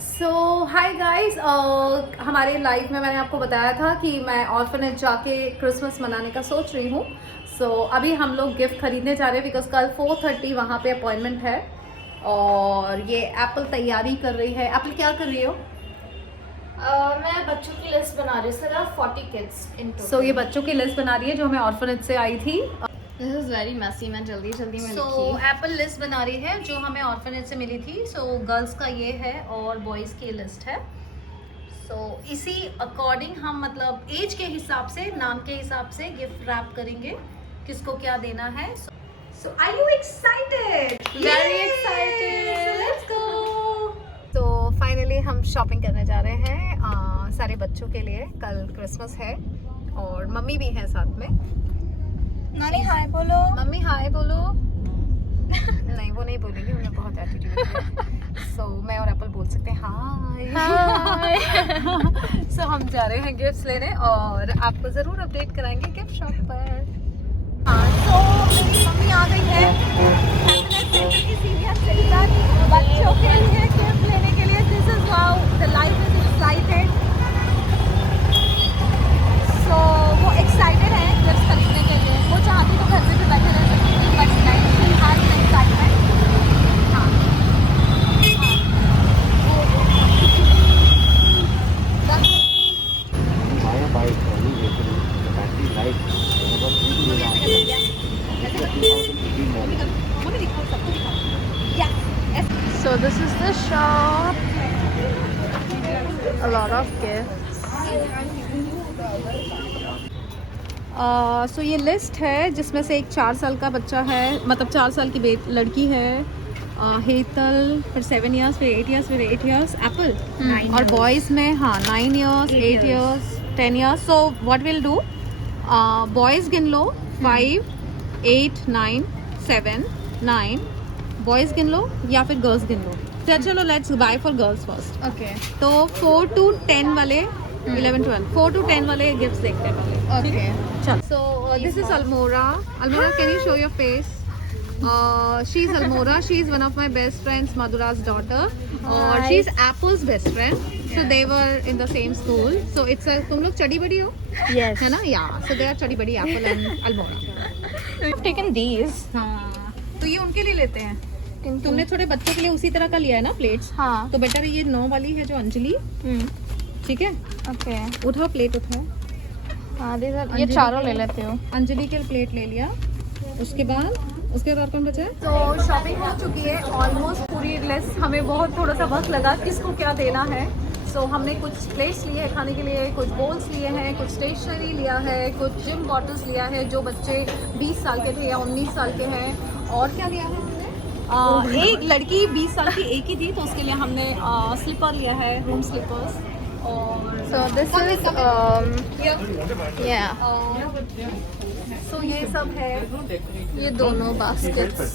सो hi guys, हमारे life में मैंने आपको बताया था कि मैं ऑर्फनेज जाके क्रिसमस मनाने का सोच रही हूँ। अभी हम लोग गिफ्ट खरीदने जा रहे हैं बिकॉज कल 4:30 वहाँ पे अपॉइंटमेंट है। और ये एप्पल तैयारी कर रही है। एप्पल क्या कर रही हो? मैं बच्चों की लिस्ट बना रही हूँ सर, 40 किड्स इन सो ये बच्चों की लिस्ट बना रही है जो हमें ऑर्फनेज से आई थी। दिस इज वेरी मैसी, मैं जल्दी में लिखी। एप्पल लिस्ट बना रही है जो हमें ऑर्फनेज से मिली थी। गर्ल्स का ये है और बॉयज़ की लिस्ट है। इसी अकॉर्डिंग हम मतलब एज के हिसाब से, नाम के हिसाब से गिफ्ट रैप करेंगे किसको क्या देना है। Are you excited? Very excited, let's go. तो फाइनली हम शॉपिंग करने जा रहे हैं सारे बच्चों के लिए। कल क्रिसमस है और मम्मी भी है साथ में। नानी हाय बोलो। मम्मी हाय बोलो। नहीं, वो नहीं बोलेगी, उन्हें बहुत एटीट्यूड है। मैं और एप्पल बोल सकते हैं हाय। हम जा रहे हैं गिफ्ट्स लेने और आपको ज़रूर अपडेट कराएंगे गिफ्ट शॉप पर। मेरी मम्मी आ गई है हैप्पीनेस सेंटर की सीनियर सिटीजन बच्चों के लिए गिफ्ट लेने के लिए। This is how the life is excited. वो एक्साइटेड है गिफ्ट खरीदने के लिए। वो चाहती तो घर पे भी बैठे रह सकती थी, बट नहीं, शी हैज एन एक्साइटमेंट। हाँ, So this is the shop. A lot of gifts. ये लिस्ट है जिसमें से एक 4 साल का बच्चा है, मतलब 4 साल की लड़की है, हेतल, फिर 7 इयर्स, फिर 8 इयर्स, फिर 8 इयर्स एप्पल। और बॉयज़ में 9 years, 8 years, 10 years. So what will do, boys गिन लो 5, 8, 9, 7, 9। बॉयज़ गिन लो या फिर गर्ल्स गिन लो। चलो let's buy for girls first. Okay. तो 4 to 10 वाले 11, 12, 4 to 10 वाले गिफ्ट्स देखते हैं पहले। Okay. चल। This is Almora. Almora, can you show your face? She is Almora. She is one of my best friends, Madhura's daughter, और she is Apple's best friend. So they were in the same school. So it's तुम लोग चड़ी बड़ी हो, Yes. है ना? या सो they are चड़ी बड़ी, Apple and Almora. I've taken these. हाँ, तो ये उनके लिए लेते हैं। तुमने थोड़े बच्चों के लिए उसी तरह का लिया है ना प्लेट्स? हाँ. तो बेटर ये 9 वाली है जो अंजलि। ठीक है, Okay. उठाओ प्लेट उठाओ। हाँ, these are. ये अंजलि चारों के- ले लेते हो. अंजलि के प्लेट ले लिया। उसके बाद और कौन बचा है? तो शॉपिंग हो चुकी है ऑलमोस्ट पूरी लिस्ट। हमें बहुत थोड़ा सा वक्त लगा किसको क्या देना है। हमने कुछ प्लेट्स लिए हैं खाने के लिए, कुछ बोल्स लिए हैं, कुछ स्टेशनरी लिया है, कुछ जिम बॉटल्स लिया है जो बच्चे 20 साल के थे या 19 साल के हैं। और क्या लिया है हमने? एक लड़की 20 साल की एक ही थी, तो उसके लिए हमने स्लीपर लिया है, रूम स्लीपर्स। और So this is yeah. ये सब है। ये दोनों बास्केट्स.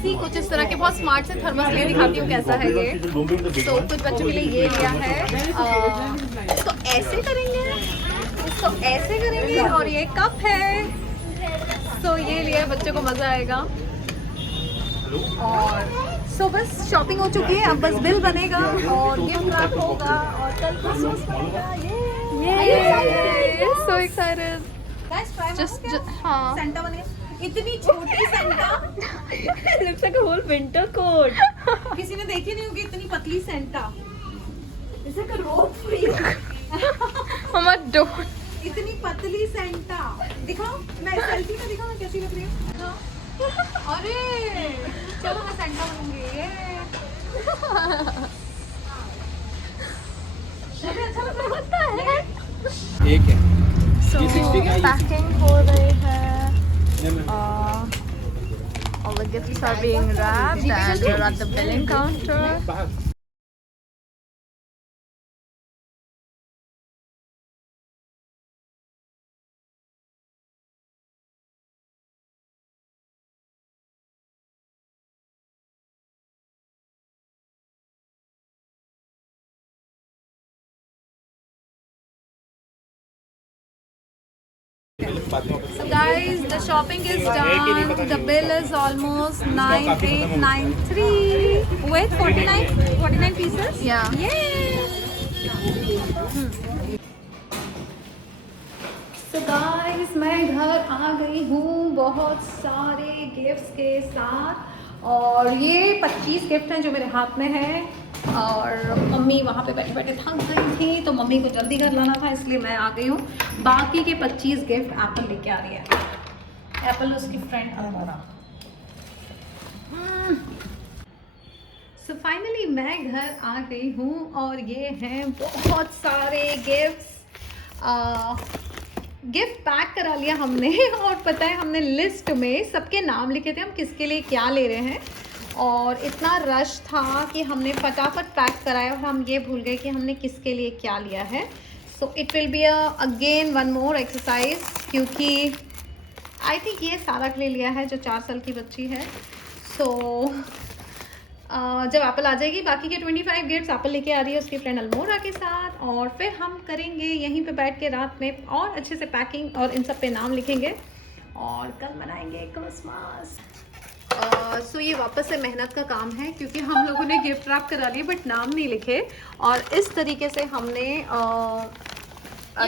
सी कुछ इस तरह के बहुत स्मार्ट से थर्मस ले दिखाती हूँ कैसा है ये। कुछ बच्चों के लिए ये लिया है। इसको ऐसे करेंगे, इसको ऐसे करेंगे, और ये कप है। ये लिए बच्चों को मज़ा आएगा। और बस शॉपिंग हो चुकी है, अब बस बिल बनेगा और गिफ्ट रैप होगा और कल क्रिसमस मनेगा। ये So excited. Just हाँ. सेंटा बनेगा। इतनी छोटी Santa Looks like a whole winter coat. किसी ने देखी नहीं होगी, इतनी पतली Santa. It's like a rope free। Mama don't. इतनी पतली सेंटा। दिखाओ, मैं सेल्फी में दिखाऊं कैसी लग रही है। अरे चलो, मैं सेंटा बनूंगी। ये मुझे अच्छा लगता है। एक है। So ये 60 का है, packing हो रही है. All the gifts are being wrapped and we're at the billing counter. So guys, the shopping is done. The bill is almost 9893. Wait, 49 49 pieces? Yeah. Yay! So guys, मैं घर आ गई हूँ बहुत सारे गिफ्ट्स के साथ, और ये 25 गिफ्ट हैं जो मेरे हाथ में हैं। और मम्मी वहाँ पे बैठे बैठे थक गई थी, तो मम्मी को जल्दी घर लाना था, इसलिए मैं आ गई हूँ। बाकी के 25 गिफ्ट एप्पल लेके आ रही है। एप्पल उसकी फ्रेंड अल्मोरा। सो फाइनली मैं घर आ गई हूँ, और ये हैं बहुत सारे गिफ्ट पैक करा लिया हमने। और पता है, हमने लिस्ट में सबके नाम लिखे थे, हम किसके लिए क्या ले रहे हैं। और इतना रश था कि हमने फटाफट पैक कराया, और हम ये भूल गए कि हमने किसके लिए क्या लिया है। So it will be again one more exercise, क्योंकि आई थिंक ये सारा के लिए लिया है जो 4 साल की बच्ची है। सो जब एप्पल आ जाएगी, बाकी के 25 गिफ्ट्स एप्पल लेके आ रही है उसकी फ्रेंड अल्मोरा के साथ, और फिर हम करेंगे यहीं पे बैठ के रात में और अच्छे से पैकिंग, और इन सब पे नाम लिखेंगे, और कल मनाएंगे क्रिसमस। सो ये वापस से मेहनत का काम है, क्योंकि हम लोगों ने गिफ्ट रैप करा लिए बट नाम नहीं लिखे। और इस तरीके से हमने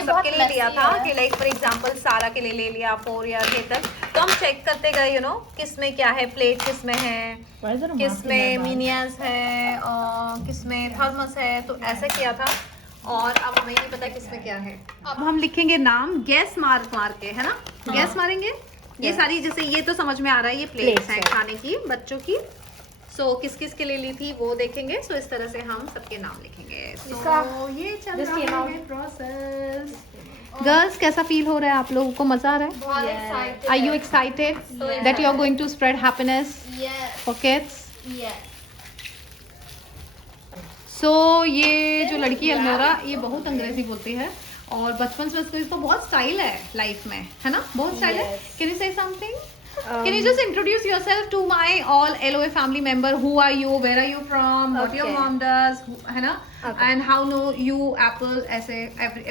सबके लिए लिया था कि लाइक फॉर एग्जांपल सारा के लिए ले लिया, 4 या हेतल, तो हम चेक करते गए यू नो किस में क्या है, प्लेट किस में है, किस में मिनियस है, और किस में थर्मस है, तो ऐसा किया था। और अब हमें नहीं पता किस में क्या है। अब हम लिखेंगे नाम गैस मार के, है ना? गैस मारेंगे। ये सारी, जैसे ये तो समझ में आ रहा है ये प्लेट्स हैं खाने की बच्चों की। सो किस किस के लिए ली थी वो देखेंगे। सो इस तरह से हम सबके नाम लिखेंगे। So, ये चल रहा है प्रोसेस। गर्ल्स, कैसा फील हो रहा है आप लोगों को? मजा आ रहा है? बहुत excited. Are you excited that you are going to spread happiness Yes. for kids? Yes. So ये जो लड़की है अल्मोरा, ये बहुत अंग्रेजी बोलती है, और बचपन से इसको बहुत स्टाइल है लाइफ में, है ना? बहुत स्टाइल है। Can you say something? Can you just introduce yourself to my all LOA family member? Who are you? Where are you from? What your mom does? है ना? And how know you Apple? ऐसे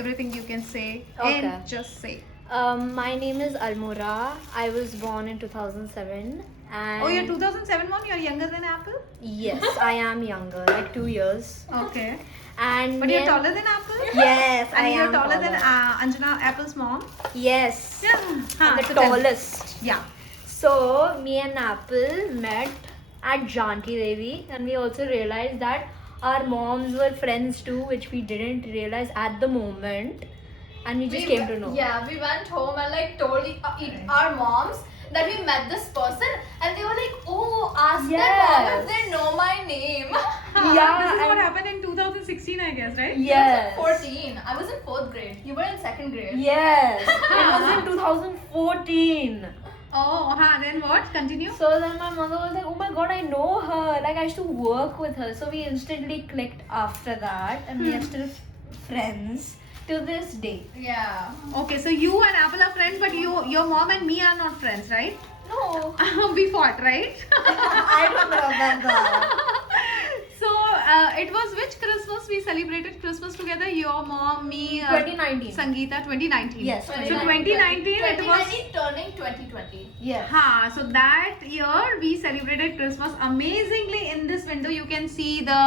everything you can say. And just say. My name is Almora. I was born in 2007. And Oh, you're 2007 born? You're younger than Apple? yes, I am younger, like 2 years. Okay. And But you're taller than Apple? Yes, And I you're am taller than Anjana, Apple's mom? Yes. Yeah. I'm the so tell me. tallest. Yeah. So me and Apple met at Janki Devi, and we also realized that our moms were friends too, which we didn't realize at the moment, and we just came to know. Yeah, we went home and like told our moms that we met this person, and they were like, "Oh, ask their mom if they know my name." Yeah, This is what and- happened in 2016, I guess, right? Yes. 14. I was in 4th grade. You were in 2nd grade. Yes. It was in 2014. Oh, then what? Continue. So then my mother was like, "Oh my god, I know her. Like I used to work with her." So we instantly clicked after that, and we are still friends to this day. Yeah. Okay, so you and Apple are friends, but your mom and me are not friends, right? No, We fought, right? I don't know about that. So it was which Christmas we celebrated Christmas together? Your mom, me, 2019. Sangeeta, 2019. Yes, So 2019 it was. 2019 turning 2020. Yes. हाँ, so that year we celebrated Christmas amazingly. In this window you can see the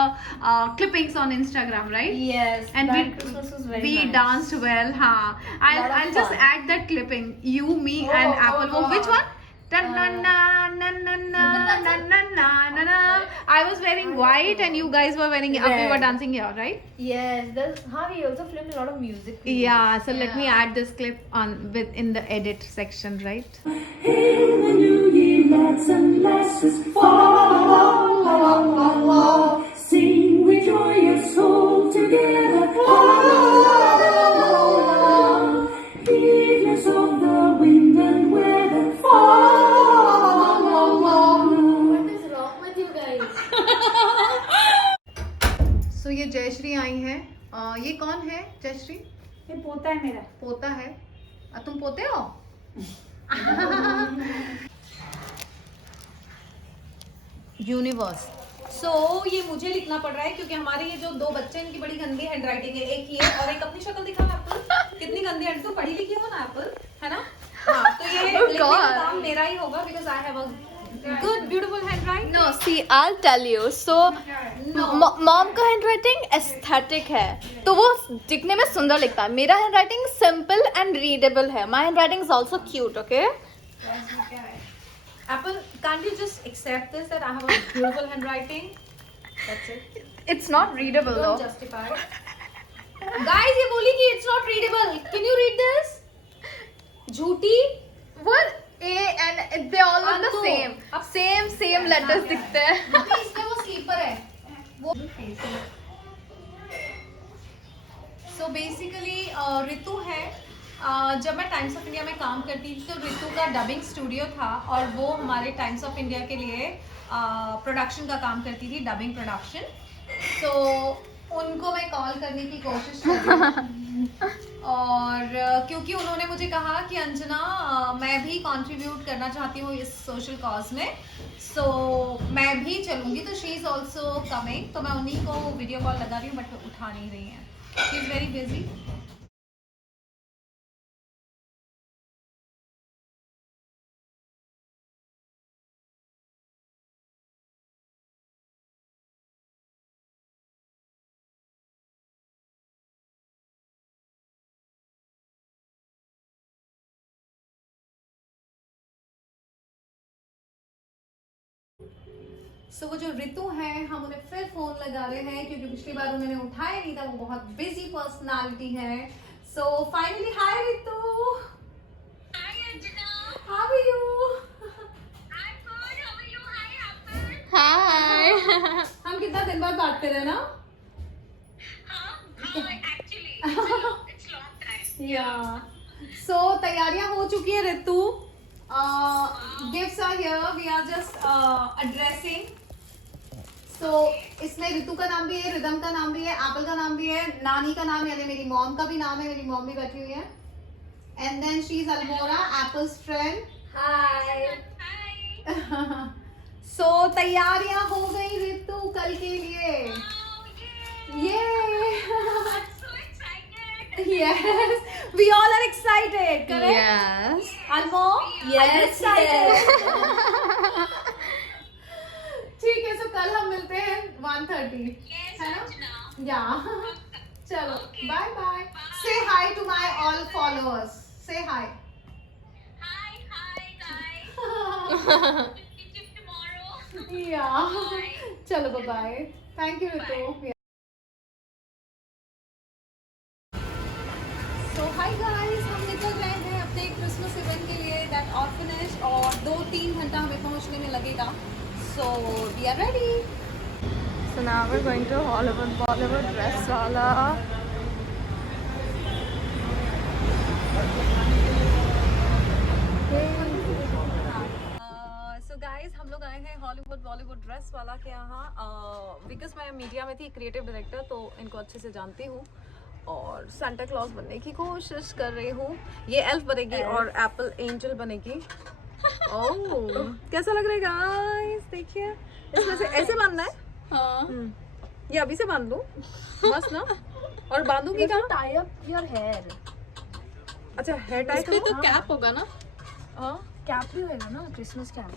clippings on Instagram, right? Yes. And that we Christmas was very we nice. danced well. हाँ, Lot of I'll just fun. add that clipping. You, me, and Apple. God. Which one? I was wearing white and you guys were wearing. We were Red. dancing here, right? Yes. We also filmed a lot of music. videos. Yeah. So let me add this clip in the edit section, right? In the new year, let some lasses fall. Sing with joyous soul together. Heedless of the wind and weather. What is wrong with you guys? So ये जयश्री आई हैं. ये कौन है जयश्री? ये पोता है मेरा। पोता है. तुम पोते हो? यूनिवर्स. सो ये मुझे लिखना पड़ रहा है क्योंकि हमारे ये जो 2 बच्चे इनकी बड़ी गंदी हैंड राइटिंग है. एक ये और एक अपनी शक्ल दिखा एप्पल. कितनी गंदी हैंड. तो पढ़ी लिखी हो ना एप्पल, है ना? हाँ, तो ये लिखने का काम मेरा ही होगा because I have a Good, beautiful handwriting. No, see, I'll tell you. So, mom का हैंडराइटिंग एस्थेटिक है, तो वो दिखने में सुंदर लिखता है. मेरा हैंडराइटिंग सिंपल एंड रीडेबल है. My handwriting is also cute, okay? Apple, can't you just accept this that I have a beautiful handwriting? That's it. It's not readable Don't though. justify. Guys, ये बोली कि it's not readable. Can you read this? झूठी. What? A and they all look the Antu. same. Same letters दिखते हैं. इसमें वो sleeper है. वो. So basically ऋतु है. जब मैं टाइम्स ऑफ इंडिया में काम करती थी तो ऋतु का डबिंग स्टूडियो था और वो हमारे टाइम्स ऑफ इंडिया के लिए प्रोडक्शन का काम करती थी, डबिंग प्रोडक्शन. तो उनको मैं कॉल करने की कोशिश कर रही हूँ और क्योंकि उन्होंने मुझे कहा कि अंजना मैं भी कंट्रीब्यूट करना चाहती हूँ इस सोशल कॉज में, सो मैं भी चलूँगी, तो शी इज़ ऑल्सो कमिंग. तो मैं उन्हीं को वीडियो कॉल लगा रही हूँ बट वो उठा नहीं रही हैं. She is very busy. So वो जो ऋतु है हम उन्हें फिर फोन लगा रहे हैं क्योंकि पिछली बार उन्होंने उठाया नहीं था. वो बहुत बिजी पर्सनालिटी है. So finally hi Ritu. Hi Anjana. How are you? I am good. How are you? Hi अपर. Hi. हम कितना दिन बाद बात कर रहे हैं ना? Actually, it's long time. या सो तैयारियां हो चुकी है Ritu. Gifts are here. We are just addressing. So इसमें ऋतु का नाम भी है, रिदम का नाम भी है, एप्पल का नाम भी है, नानी का नाम यानी मेरी मॉम का भी नाम है. मेरी मॉम भी बैठी हुई है. And then she is Almora, apple's friend. Hi. So तैयारियां हो गई ऋतु कल के लिए. ये So excited. yes, we all are excited, correct? Yes. Almo? Yes, ठीक है, सो कल हम मिलते हैं 1:30. Yes, है ना? Anjana. या चलो bye bye. Say hi to my all followers. Say hi. Hi, guys. Meet you tomorrow. या चलो bye bye. Thank you Ritu. So hi guys, हम निकल रहे हैं अपने क्रिसमस इवेंट के लिए, दैट ऑर्फनेज, और 2-3 घंटा हमें पहुंचने में लगेगा. So we are ready. So now we're going to Bollywood dress wala. So guys हम लोग आए हैं हॉलीवुड बॉलीवुड ड्रेस वाला के यहाँ. बिकॉज मैं मीडिया में थी, क्रिएटिव डायरेक्टर, तो इनको अच्छे से जानती हूँ और सांता क्लॉज बनने की कोशिश कर रही हूँ. ये एल्फ बनेगी और एप्पल एंजल बनेगी. ओह कैसा लग रहा है गाइस, देखिए. इसमें से ऐसे बांधना है. हाँ. ये अभी से बांध दूँ बस ना? और बांधूंगी कहाँ? Tie up your hair. अच्छा हेयर टाई इस पे तो कैप होगा ना? हाँ. Cap भी होएगा ना, Christmas cap.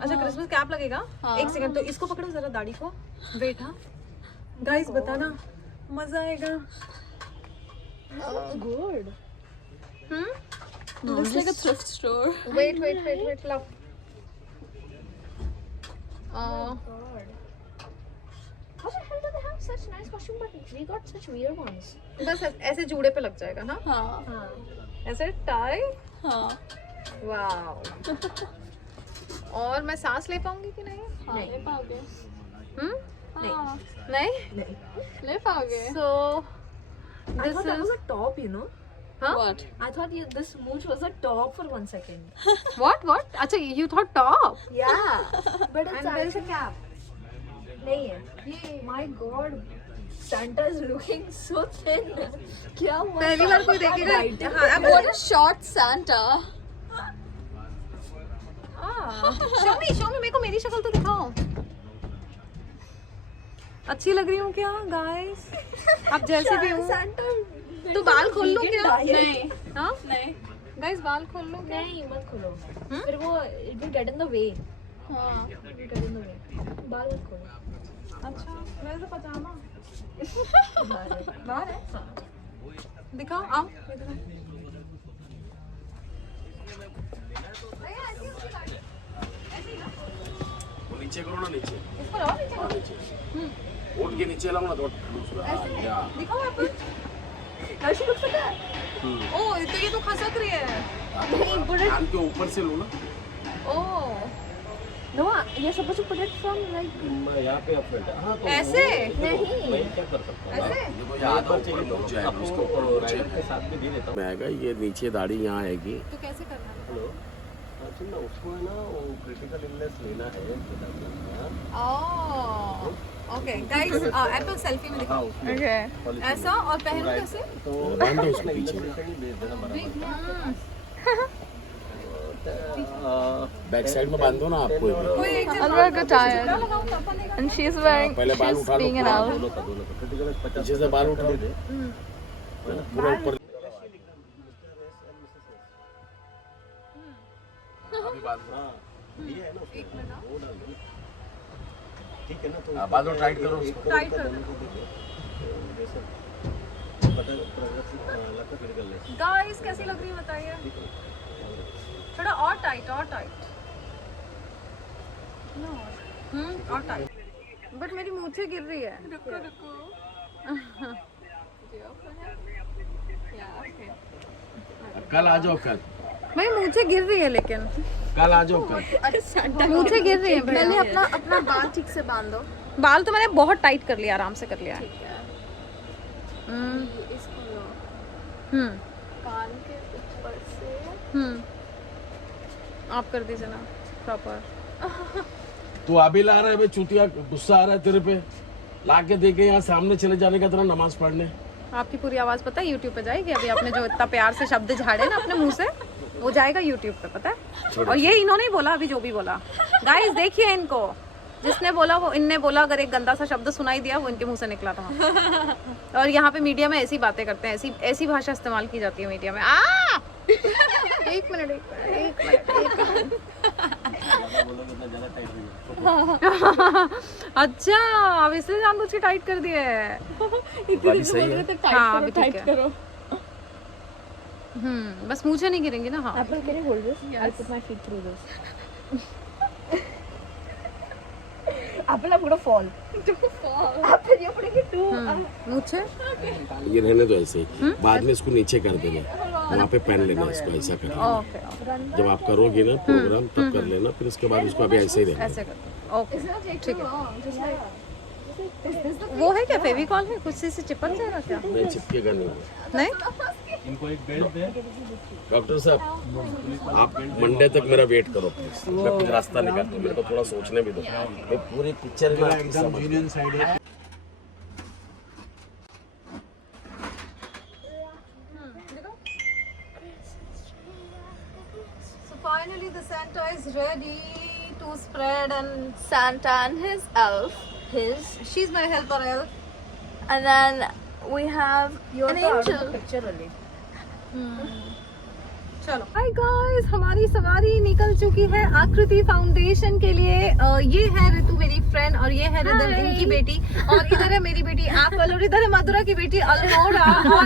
अच्छा क्रिसमस कैप लगेगा. हाँ. एक सेकंड, तो इसको पकड़ो जरा, दाढ़ी को. वेट. हाँ गाइस बताना, मजा आएगा. Good. Looks like a thrift store. Wait, love. God. How the hell do they have such nice costume buttons? We got such weird ones. बस ऐसे जूड़े पे लग जाएगा ना, हाँ. हाँ. ऐसे टाई. हाँ. वाओ. और मैं सांस ले पाऊंगी कि नहीं? हाँ, ले पाओगे. नहीं. नहीं? ले पाओगे. So I this thought that is was a top, you know. huh? What? I thought this mooch was a top for 1 second. What? अच्छा you thought top? Yeah. But it's And there's a actually cap. नहीं है. ये my God. Santa is looking so thin. क्या हुआ? पहली बार कोई देखेगा. हाँ, अब What a short Santa. शोमी मेरे को मेरी शक्ल तो दिखाओ. अच्छी लग रही हूँ क्या गाइस? अब जैसे भी हूँ. Santa. तो बाल खोल लो क्या? नहीं. हाँ नहीं. गाइस बाल खोल लो क्या? नहीं मत खोलो. फिर वो it will get in the way. हाँ बाल खोलो। अच्छा वैसे पजामा बाहर है। दिखाओ आओ इधर। वो नीचे करो ना, नीचे इसको लाओ नीचे। उठ के नीचे लाओ ना तो दिखाओ आप। ओ तो ये तो खसक रही है। कान के ऊपर से लो ना। ओ No, you're supposed to put it from like यहाँ पे अपडेट है। हाँ, तो ऐसे नहीं। मैं क्या कर सकता हूँ? ऐसे देखो ये आधा ऊपर पहुँच जाएगा, उसके ऊपर और के साथ में दे देता हूँ। आएगा ये नीचे दाढ़ी यहाँ आएगी। तो कैसे करना है? हेलो, सुन ना, उसको है ना वो क्रिटिकल इलनेस लेना है। ओके गाइस एप्पल सेल्फी में दिखाओ। ओके ऐसा और पहनो कैसे? तो बांध दो उसको पीछे। बैक साइड में बांधो ना आपको। कोई एक जगह Anurag got tired लगाओ पापा ने and she's wearing पहले बाल she's उठा लो, being an पूरा elf. दोनों का क्रिटिकल पीछे से बाल उठा दे पूरा ऊपर। अभी बांध दो। ये है ना उसमें, वो डाल दो। ठीक है ना, तो बालों टाइट करो उसको। टाइट कर दो। जैसे बटन लटक क्रिटिकल लेस। गाइस कैसी लग रही है बताइए? थोड़ा और टाइट और टाइट। बट मेरी मूछें गिर रही है। रुको कल आ जाओ, कल भाई मूछें गिर रही है लेकिन कल आ जाओ, कल। मूछें गिर रही है पहले भैया। अपना बाल ठीक से बांधो। बाल तो मैंने बहुत टाइट कर लिया, आराम से कर लिया है। इसको लो हम्म कान के ऊपर से। आप कर दीजिए ना प्रॉपर। तू अभी ला रहा है बे चूतिया, गुस्सा आ रहा है तेरे पे। ला के देके यहाँ सामने चले जाने का तेरा नमाज पढ़ने। आपकी पूरी आवाज़ पता है यूट्यूब पे जाएगी। अभी आपने जो इतना प्यार से शब्द झाड़े ना अपने मुंह से, वो जाएगा यूट्यूब पे, पता है। और ये इन्होंने ही बोला, अभी जो भी बोला। गाइस देखिए इनको, जिसने बोला वो इनने बोला। अगर एक गंदा सा शब्द सुनाई दिया वो इनके मुंह से निकला था। और यहाँ पे मीडिया में ऐसी बातें करते हैं, ऐसी भाषा इस्तेमाल की जाती है मीडिया में। एक मिनट। अच्छा अब इसलिए जानबूझ के टाइट कर दिए है। हाँ अभी ठीक है। बस मुझे नहीं गिरेंगी ना। हाँ Apple, can you hold this? I'll put my feet through this. Apple, I'm gonna fall. Don't fall. Apple, you're putting it too. मुझे ये रहने दो ऐसे ही, बाद में इसको नीचे कर देना, वहाँ पे पहन लेना इसको, ऐसा करना। ओके जब आप करोगे ना प्रोग्राम तब कर लेना, फिर उसके बाद उसको अभी ऐसे ही रहना। ऐसे कर दो। ओके ठीक है। वो है क्या फेविकॉल है? कुछ से चिपक जाएगा क्या? नहीं चिपकेगा नहीं। नहीं डॉक्टर साहब आप मंडे तक मेरा वेट करो प्लीज, मैं कुछ रास्ता निकालता हूँ, मेरे को थोड़ा सोचने भी दो। मैं पूरी पिक्चर में एकदम यूनियन साइड है। So finally the Santa is ready to spread and Santa and his elf, she's my helper elf. and then we have an angel. Picture only. चलो हाय गाइस, हमारी सवारी निकल चुकी है आकृति फाउंडेशन के लिए। ये है ऋतु मेरी फ्रेंड, और ये है रिदम इनकी बेटी, और इधर है मेरी बेटी एप्पल, और इधर है मधुरा की बेटी अल्मोड़ा, और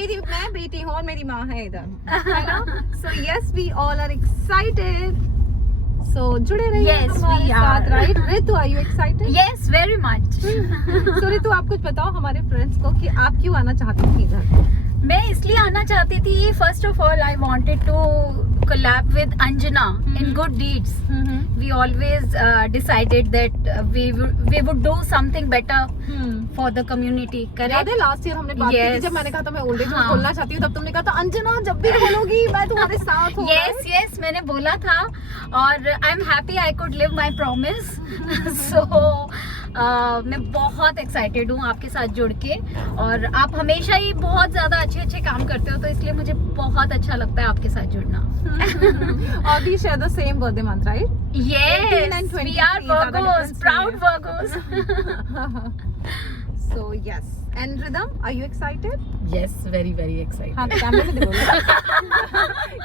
इधर मैं बेटी हूँ और मेरी माँ है इधर, है ना। So yes we all are excited. So जुड़े रहिए Yes, हमारे we साथ, are. Right. Ritu are you excited? Yes, very much. So Ritu आप कुछ बताओ हमारे फ्रेंड्स को कि आप क्यों आना चाहती थी इधर। मैं इसलिए आना चाहती थी, first of all I wanted to collab with Anjana in good deeds. We always decided that we would do something better for the community. याद Correct? है लास्ट ईयर हमने बात की थी, Yes. जब मैंने कहा था मैं ओल्ड एज में हाँ. खोलना चाहती हूँ, तब तुमने कहा था अंजना जब भी खोलोगी मैं तुम्हारे साथ हूँ। Yes, मैंने बोला था, और I am happy I could live my promise. So मैं बहुत एक्साइटेड हूँ आपके साथ जुड़ के, और आप हमेशा ही बहुत ज्यादा अच्छे काम करते हो, तो इसलिए मुझे बहुत अच्छा लगता है आपके साथ जुड़ना। और भी share the same birthday month, right? 18 Yes, and we 23 are ज़्यादा Virgos, difference proud नहीं Virgos. So yes, and Rhythm, are you excited? Yes, very, very excited. हाँ तो कैमरे में बोलो।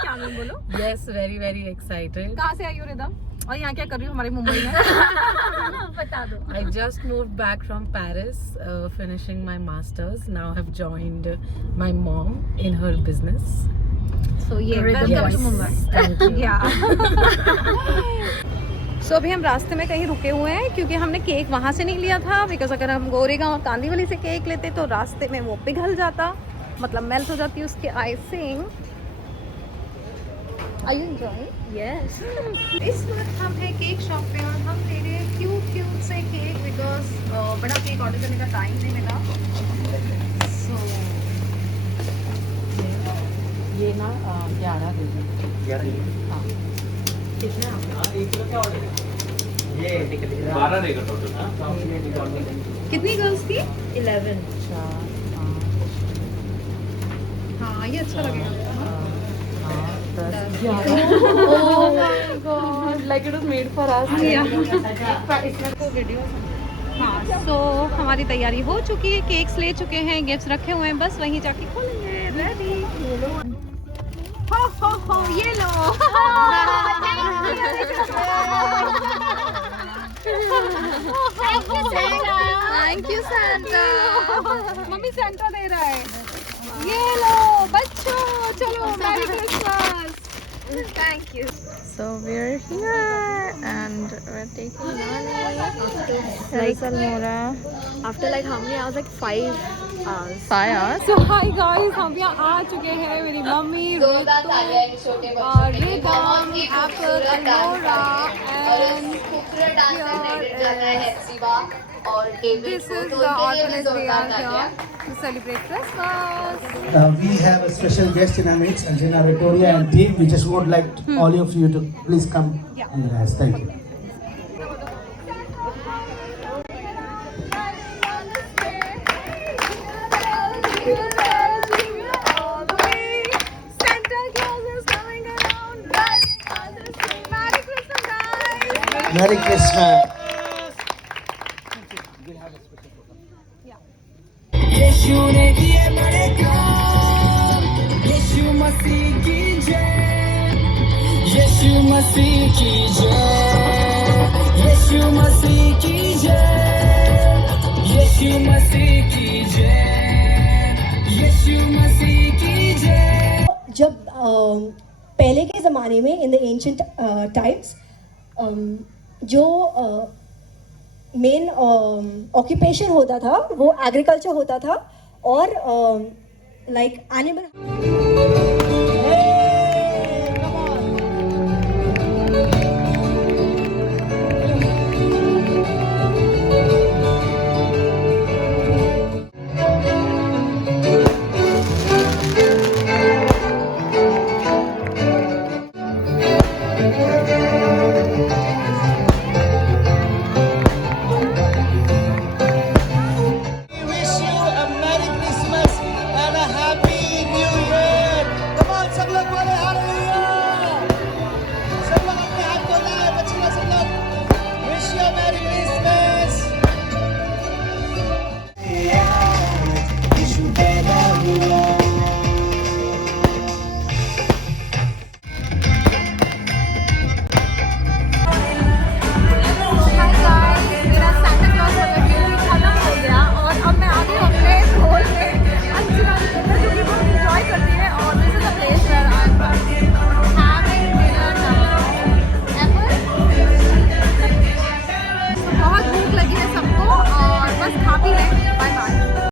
कैमरे में बोलो। Yes, very, very excited. कहाँ से आई हो Rhythm? और यहाँ क्या कर रही हो हमारी मुंबई में? बता दो. I just moved back from Paris, finishing my masters. Now I've joined my mom in her business. So ये Rhythm welcome voice. to Mumbai. Thank you. सो अभी हम रास्ते में कहीं रुके हुए हैं क्योंकि हमने केक वहाँ से नहीं लिया था, बिकॉज अगर हम गोरेगांव कांदीवली से केक लेते तो रास्ते में वो पिघल जाता, मतलब मेल्ट हो जाती उसकी icing. Are you enjoying? Yes. इस वक्त हम हैं केक शॉप पे और हम ले रहे हैं क्यूट से केक, बिकॉज बड़ा केक ऑर्डर करने का टाइम नहीं मिला. सो ये ना 11 दे दो. हाँ. कितनी गर्ल्स थी? 11. 4, हाँ ये अच्छा लगेगा. 5, 10, 11. Oh my God! Like it was made for us. हाँ सो हमारी तैयारी हो चुकी है, केक्स ले चुके हैं, गिफ्ट्स रखे हुए हैं, बस वहीं जाके खोलेंगे. रेडी? हो ये लो. Thank you Santa. Mummy Santa दे रहा है. ये लो बच्चों, चलो merry Christmas. Thank you. So we're here and we're taking Like Salmora. After like how many hours? Like 5 hours. 5 hours. So hi guys, हम यहाँ आ चुके हैं. मेरी मम्मी, और rhythm, Apple, Ellora and this is the orphanage we are here to celebrate Christmas. We have a special guest in our midst, Anjana Victoria and team. We just would like all of you to please come on the dais. Thank you. Santa Claus is coming around, riding on the sleigh. Merry Christmas, guys. Merry Christmas. यीशु ने किए बड़े काम, यीशु मसीह की जय, यीशु मसीह की जय, यीशु मसीह की जय, यीशु मसीह की जय, यीशु मसीह की जय. जब पहले के ज़माने में इन द एंशिएंट टाइम्स जो मेन ऑक्यूपेशन होता था वो एग्रीकल्चर होता था और लाइक एनिमल